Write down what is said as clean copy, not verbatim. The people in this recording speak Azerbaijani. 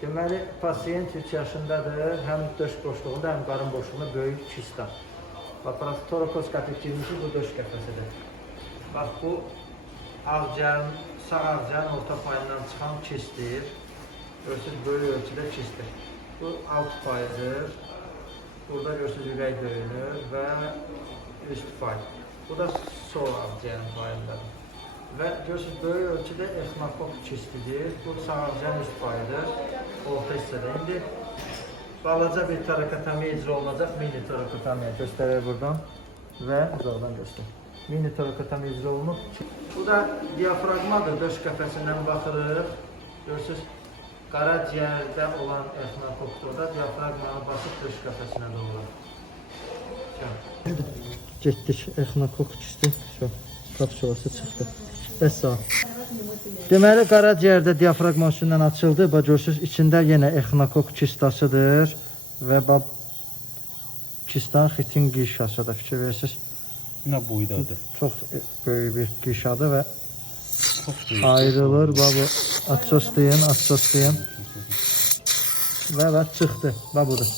Deməli, pasiyent 3 yaşındadır, həm döş boşluğunda, həm qarın boşluğunda böyük kist var. Bax, torokoskopik girmişi bu döş qəfəsidir. Bax, bu ağciyərin, sağ ağciyərin orta payından çıxan kistdir. Görürsünüz, böyük ölçüdə kistdir. Bu alt payıdır. Burada görürsünüz, ürək döyünür və üst pay. Bu da sol ağciyərin payındadır. Və görürsünüz, böyük ölçüdə exnokok kistidir. Bu sağ ağciyərin üst payıdır. Orta hissədə. İndi balaca bir torakotomiya icra olunacaq. Mini torakotomiya göstərir buradan və uzaqdan göstərir. Mini torakotomiya icra olunub. Bu da diafragmadır. Döş qəfəsindən baxırıq. Görürsünüz, qaraciyərdə olan exnokokda diafragmanı basıb döş qəfəsinə doğru. Getdik. Exnokok kisti. Kapsulası çıxdı. Və sağ. Deməli, qaraciyərdə diafragma üstündən açıldı. Bax, görürsünüz, içində yenə exnokok kistasıdır. Və bax, kistan xitin qişasıdır. Fikir verirsiniz. Nə boydadır? Çox böyük bir qişadır və ayrılır. Bax, bu açoslayın. Və çıxdı. Bax, budur.